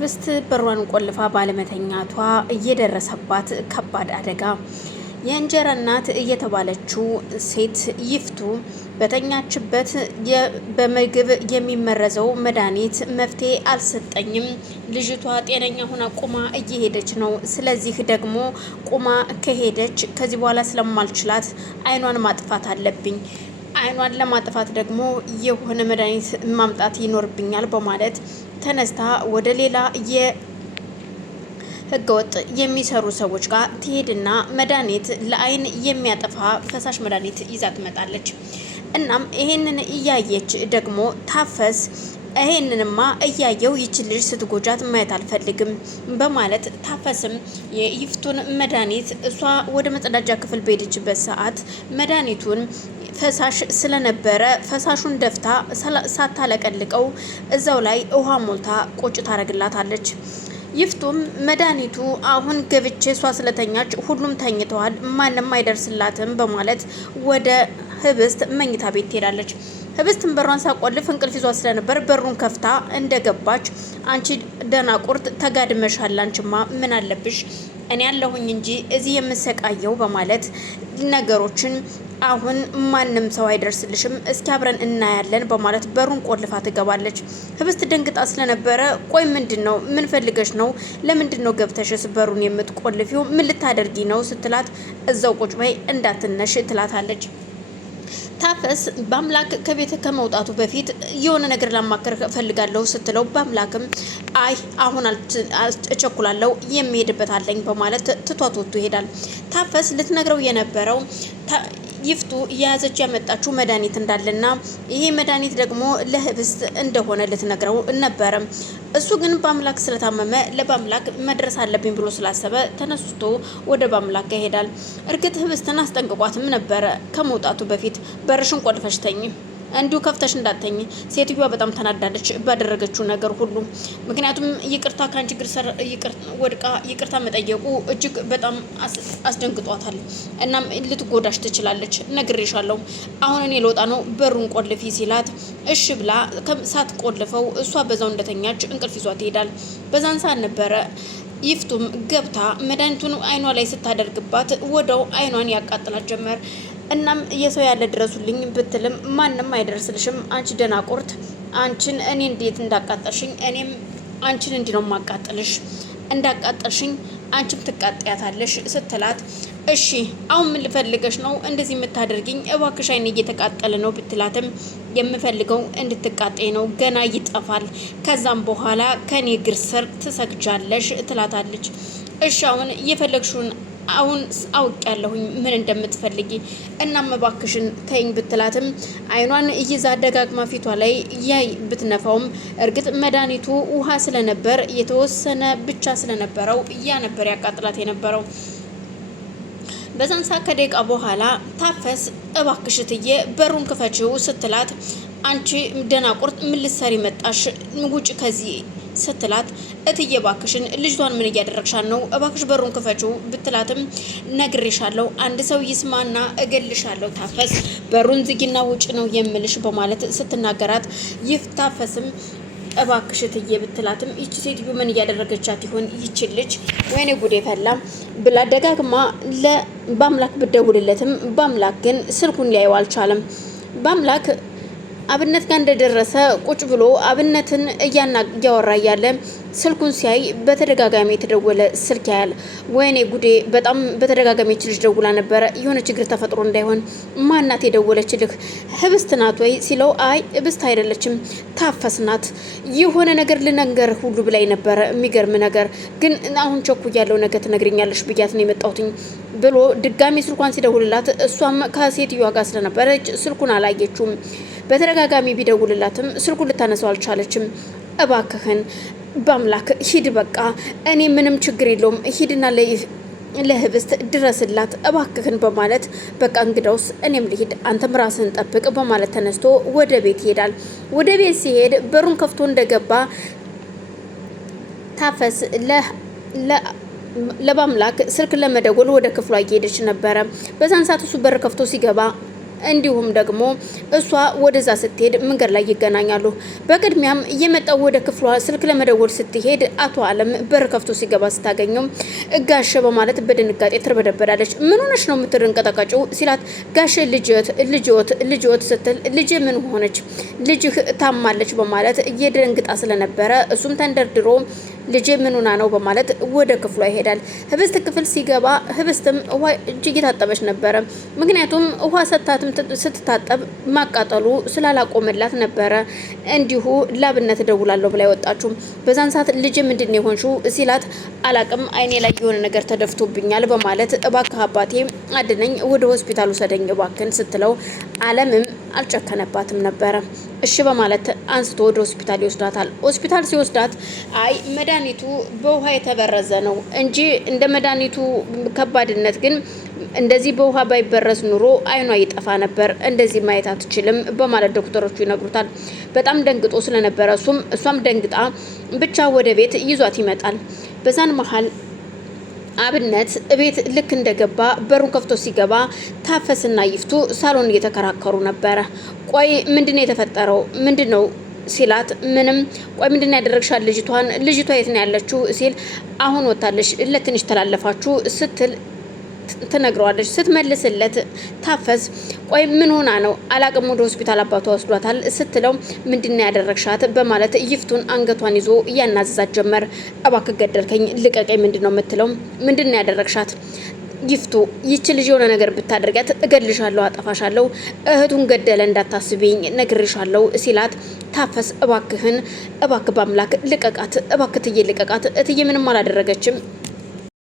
ህብስት በሯን ቆልፋ ባለመተኛቷ እየደረሰባት ከባድ አደጋ። የእንጀራ እናት እየተባለችው ሴት ይፍቱ በተኛችበት በምግብ የሚመረዘው መድኃኒት መፍትሄ አልሰጠኝም። ልጅቷ ጤነኛ ሆና ቁማ እየሄደች ነው። ስለዚህ ደግሞ ቁማ ከሄደች ከዚህ በኋላ ስለማልችላት አይኗን ማጥፋት አለብኝ። አይኗን ለማጥፋት ደግሞ የሆነ መድኃኒት ማምጣት ይኖርብኛል በማለት ተነስታ ወደ ሌላ ህገወጥ የሚሰሩ ሰዎች ጋር ትሄድና መድኃኒት ለአይን የሚያጠፋ ፈሳሽ መድኃኒት ይዛ ትመጣለች። እናም ይሄንን እያየች ደግሞ ታፈስ ይሄንንማ እያየው ይች ልጅ ስትጎጃት ማየት አልፈልግም በማለት ታፈስም የይፍቱን መድኃኒት እሷ ወደ መጸዳጃ ክፍል በሄደችበት ሰዓት መድኃኒቱን ፈሳሽ ስለነበረ ፈሳሹን ደፍታ ሳታለቀልቀው እዛው ላይ ውሃ ሞልታ ቁጭ ታረግላታለች። ይፍቱም መድኃኒቱ አሁን ገብቼ እሷ ስለተኛች ሁሉም ተኝተዋል፣ ማንም አይደርስላትም በማለት ወደ ህብስት መኝታ ቤት ትሄዳለች። ህብስትን በሯን ሳቆልፍ እንቅልፍ ይዟ ስለነበር በሩን ከፍታ እንደገባች አንቺ ደናቁርት ተጋድመሻል፣ አንቺማ ምን አለብሽ እኔ ያለሁኝ እንጂ እዚህ የምሰቃየው በማለት ነገሮችን አሁን ማንም ሰው አይደርስልሽም፣ እስኪ አብረን እናያለን በማለት በሩን ቆልፋ ትገባለች። ህብስት ደንግጣ ስለነበረ ቆይ ምንድነው? ምን ፈልገሽ ነው? ለምንድነው ገብተሽስ በሩን የምትቆልፊው? ምን ልታደርጊ ነው ስትላት እዛው ቁጭ በይ እንዳትነሽ ትላታለች። ታፈስ በአምላክ ከቤት ከመውጣቱ በፊት የሆነ ነገር ላማከር ፈልጋለሁ ስትለው በአምላክም አይ አሁን እቸኩላለሁ የሚሄድበት አለኝ በማለት ትቷት ወጥቶ ይሄዳል። ታፈስ ልትነግረው የነበረው ይፍቱ የያዘች ያመጣችው መድኃኒት እንዳለና ይሄ መድኃኒት ደግሞ ለህብስት እንደሆነ ልትነግረው ነበረ። እሱ ግን በአምላክ ስለታመመ ለባምላክ መድረስ አለብኝ ብሎ ስላሰበ ተነስቶ ወደ ባምላክ ይሄዳል። እርግጥ ህብስትን አስጠንቅቋትም ነበረ ከመውጣቱ በፊት በርሽን ቆልፈሽ ተኝ፣ እንዲሁ ከፍተሽ እንዳተኝ። ሴትዮዋ በጣም ተናዳለች ባደረገችው ነገር ሁሉ። ምክንያቱም ይቅርታ ካንቺ ግርሰር ወድቃ ይቅርታ መጠየቁ እጅግ በጣም አስደንግጧታል። እናም ልትጎዳሽ ትችላለች፣ ነግሬሻለሁ። አሁን እኔ ልወጣ ነው፣ በሩን ቆልፊ ሲላት እሺ ብላ ሳትቆልፈው እሷ በዛው እንደተኛች እንቅልፍ ይዟት ይሄዳል። በዛን ሰዓት ነበረ ይፍቱም ገብታ መድኃኒቱን አይኗ ላይ ስታደርግባት ወደው አይኗን ያቃጥላት ጀመር። እናም የሰው ያለ ድረሱልኝ ብትልም ማንም አይደርስልሽም፣ አንቺ ደናቁርት፣ አንቺን እኔ እንዴት እንዳቃጠልሽኝ እኔም አንቺን እንዲህ ነው ማቃጠልሽ፣ እንዳቃጠልሽኝ አንቺም ትቃጠያታለሽ ስትላት እሺ አሁን ምን ልፈልገሽ ነው እንደዚህ የምታደርጊኝ? እባክሽ አይኔ እየተቃጠለ ነው ብትላትም የምፈልገው እንድትቃጠይ ነው፣ ገና ይጠፋል፣ ከዛም በኋላ ከኔ እግር ስር ትሰግጃለሽ ትላታለች። እሺ አሁን የፈለግሽውን አሁን አውቄያለሁኝ ምን እንደምትፈልጊ፣ እናም እባክሽን ተይኝ ብትላትም አይኗን ይዛ ደጋግማ ፊቷ ላይ ያይ ብትነፋውም እርግጥ መድኃኒቱ ውሃ ስለነበር የተወሰነ ብቻ ስለነበረው ያ ነበር ያቃጥላት የነበረው። በዛን ሰዓት ከደቂቃ በኋላ ታፈስ እባክሽ እትዬ በሩን ክፈችው ስትላት አንቺ ደናቁርት ምን ልትሰሪ መጣሽ? ውጭ ከዚህ ስትላት እትዬ ባክሽን ልጅቷን ምን እያደረግሻት ነው? እባክሽ በሩን ክፈችው ብትላትም ነግሬሻለሁ፣ አንድ ሰው ይስማና እገልሻለሁ፣ ታፈስ በሩን ዝጊና ውጭ ነው የምልሽ በማለት ስትናገራት ይፍታፈስም እባክሽ እትዬ ብትላትም ይቺ ሴትዮ ምን እያደረገቻት ይሆን ይቺ ልጅ? ወይኔ ጉዴ ፈላ ብላ ደጋግማ በአምላክ ብደውልለትም በአምላክ ግን ስልኩን ሊያየው አልቻለም። በአምላክ አብነት ጋር እንደደረሰ ቁጭ ብሎ አብነትን እያወራ እያለ ስልኩን ሲያይ በተደጋጋሚ የተደወለ ስልክ ያያል። ወይኔ ጉዴ በጣም በተደጋጋሚ ልጅ ደውላ ነበረ፣ የሆነ ችግር ተፈጥሮ እንዳይሆን። ማናት የደወለችልህ? ህብስት ናት ወይ ሲለው አይ ህብስት አይደለችም ታፈስ ናት፣ የሆነ ነገር ልነገር ሁሉ ብላኝ ነበረ። የሚገርም ነገር ግን አሁን ቸኩ ያለው ነገር ትነግሪኛለሽ ብያት ነው የመጣሁትኝ ብሎ ድጋሚ ስልኳን ሲደውልላት እሷም ከሴትዮዋ ጋር ስለነበረች ስልኩን አላየችውም። በተደጋጋሚ ቢደውልላትም ስልኩን ልታነሳው አልቻለችም። እባክህን በአምላክ ሂድ፣ በቃ እኔ ምንም ችግር የለውም፣ ሂድና ለህብስት ድረስላት እባክህን በማለት በቃ እንግዳውስ እኔም ልሂድ አንተም ራስህን ጠብቅ በማለት ተነስቶ ወደ ቤት ይሄዳል። ወደ ቤት ሲሄድ በሩን ከፍቶ እንደገባ ታፈስ ለባምላክ ስልክ ለመደወል ወደ ክፍሏ እየሄደች ነበረ። በዛን ሰዓት እሱ በር ከፍቶ ሲገባ እንዲሁም ደግሞ እሷ ወደዛ ስትሄድ መንገድ ላይ ይገናኛሉ። በቅድሚያም የመጣው ወደ ክፍሏ ስልክ ለመደወል ስትሄድ አቶ አለም በር ከፍቶ ሲገባ ስታገኘው ጋሼ በማለት በድንጋጤ ትርበደበዳለች። ምን ሆነች ነው የምትንቀጠቀጪው ሲላት ጋሼ ልጅዎት ስትል ልጅ ምን ሆነች? ልጅህ ታማለች በማለት እየደንግጣ ስለነበረ እሱም ተንደርድሮ ልጄ ምን ሆና ነው በማለት ወደ ክፍሏ ይሄዳል። ህብስት ክፍል ሲገባ ህብስትም ውሃ እጅግ የታጠበች ነበረ። ምክንያቱም ውሃ ሰታትም ስትታጠብ ማቃጠሉ ስላላቆመላት ነበረ እንዲሁ ላብነት ደውላለሁ ብላ ወጣችሁ። በዛን ሰዓት ልጄ ምንድን ነው የሆንሽው ሲላት አላቅም አይኔ ላይ የሆነ ነገር ተደፍቶብኛል በማለት እባክህ አባቴ አድነኝ ወደ ሆስፒታል ውሰደኝ እባክን ስትለው አለምም አልጨከነባትም ነበረ። እሺ በማለት አንስቶ ወደ ሆስፒታል ይወስዳታል። ሆስፒታል ሲወስዳት አይ መድኃኒቱ በውሃ የተበረዘ ነው እንጂ እንደ መድኃኒቱ ከባድነት ግን እንደዚህ በውሃ ባይበረዝ ኑሮ አይኗ ይጠፋ ነበር፣ እንደዚህ ማየት አትችልም በማለት ዶክተሮቹ ይነግሩታል። በጣም ደንግጦ ስለነበረ እሷም ደንግጣ ብቻ ወደ ቤት ይዟት ይመጣል። በዛን መሀል አብነት እቤት ልክ እንደገባ በሩን ከፍቶ ሲገባ ታፈስና ይፍቱ ሳሎን እየተከራከሩ ነበረ። ቆይ ምንድነው የተፈጠረው? ምንድነው ሲላት ምንም። ቆይ ምንድነው ያደረግሻል? ልጅቷ የት ነው ያለችው ሲል አሁን ወጣለሽ ለትንሽ ተላለፋችሁ ስትል ትነግረዋለች። ስትመልስለት ታፈስ ቆይ ምን ሆና ነው? አላቅም ወደ ሆስፒታል አባቷ ወስዷታል ስትለው ምንድነው ያደረግሻት በማለት ይፍቱን አንገቷን ይዞ እያናዘዛት ጀመር። እባክህ ገደልከኝ ልቀቀኝ ምንድነው የምትለው? ምንድነው ያደረግሻት? ይፍቱ ይቺ ልጅ የሆነ ነገር ብታደርጋት እገልሻለሁ፣ አጠፋሻለሁ፣ እህቱን ገደለ እንዳታስቢኝ ነግርሻለሁ ሲላት ታፈስ እባክህ በአምላክ ልቀቃት፣ እባክህ እትዬ ልቀቃት፣ እትዬ ምንም አላደረገችም